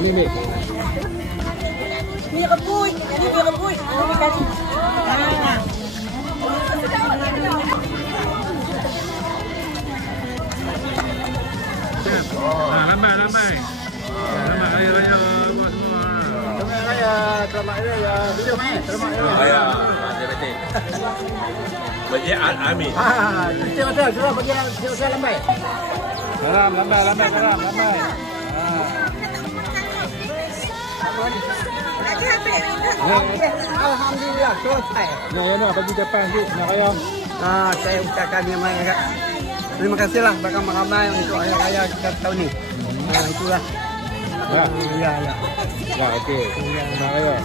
Ini. Mie rebus, ini mie rebus, ini kari. Ramai. Ramai raya buat semua. Selamat raya, selamat raya. Video mai, selamat raya. Bagi Amin. Kita hotel sudah bagi hotel lambai. Ramai. Alhamdulillah selesai. Ya, bagi Jepang tu, nak raya. Saya ucapkan terima kasihlah ramai-ramai untuk hari raya kita tahun ni. Itulah. Ya. Ya. Ya, okey. Nak raya.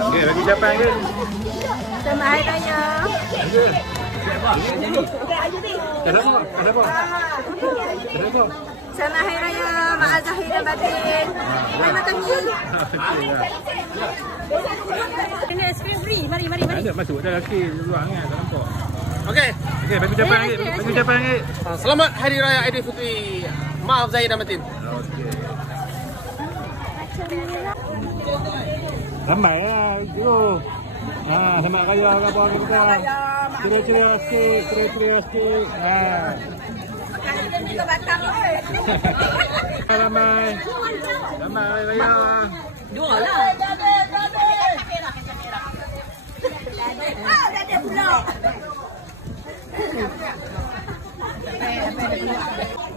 Okey, bagi Jepang ke? Selamat Hari Raya. Kenapa? Selamat Hari Raya, Mak Zahir dan Batin. Mari makan mie. Ini aiskrim free. Mari. Ada masuk dah lelaki luar kan, tak nampak. Okey. Okey, bagi Jepang ke? Bagi Jepang ke? Selamat Hari Raya Aidilfitri. Maaf Zahir dan Batin. Okey. Ramai lah tu. Selamat raya apa kita. Ceria sikit. Makan ni ke batang oi. Ramai raya. Dua lah. Dah pula.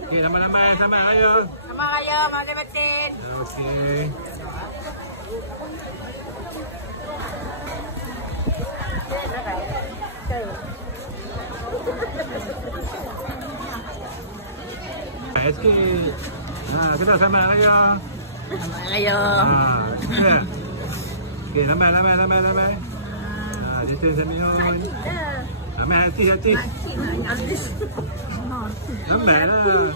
Okey, ramai selamat raya. Selamat Raya, Mak Zahir Batin. Okey. Sikit. Kita selamat raya. Selamat Raya. Okey, ramai. Distance Saminun. Ramai hati. Ramai lah.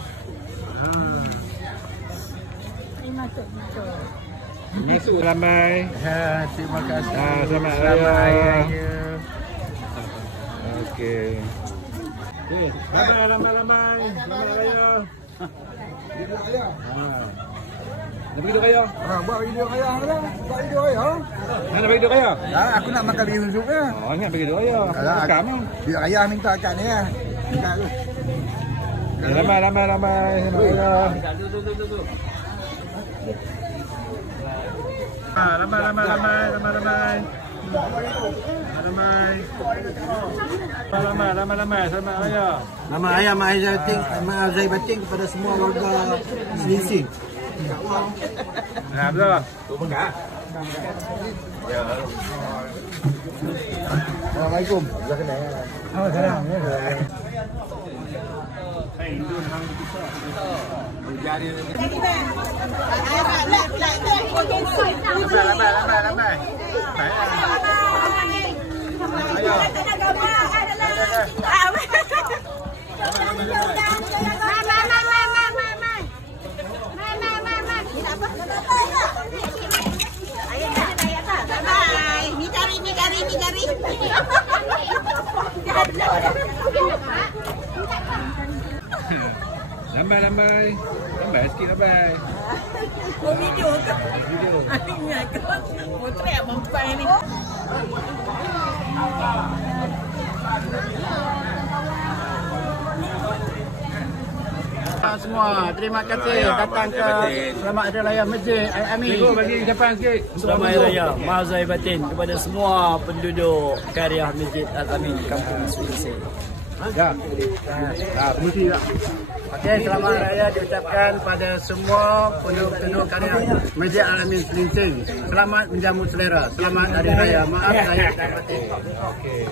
Masuk ramai. Terima kasih. Selamat Raya. Okey. Ramai. Selamat raya. Nak pergi raya? Buat video raya lah. Nak pergi raya? Aku nak makan video YouTube ya. Ingat pergi raya. Rekam ni. Video raya minta kat ni ya. Ramai. Selamat raya. Ramai. Selamat raya. Nama ayah Mak Zahir Batin kepada semua warga Selingsing. Betul. Assalamualaikum. Salam. Ramai. Ramai sikit ramai. Mau video ke? Akhirnya ke? Mau teriak bangpai ni. Semua, terima kasih datang ke Selamat Hari Raya Masjid Al-Amin. Cikgu bagi ucapan sikit. Selamat Hari Raya Mak Zahir Batin kepada semua penduduk karya Masjid Al-Amin Kampung Selingsing. Ya. Mesti tak. Okey, selamat raya diucapkan pada semua penduduk karya Masjid Al-Amin Selingsing. Selamat menjamu selera. Selamat Hari Raya. Maaf Zahir dan Batin. Okey.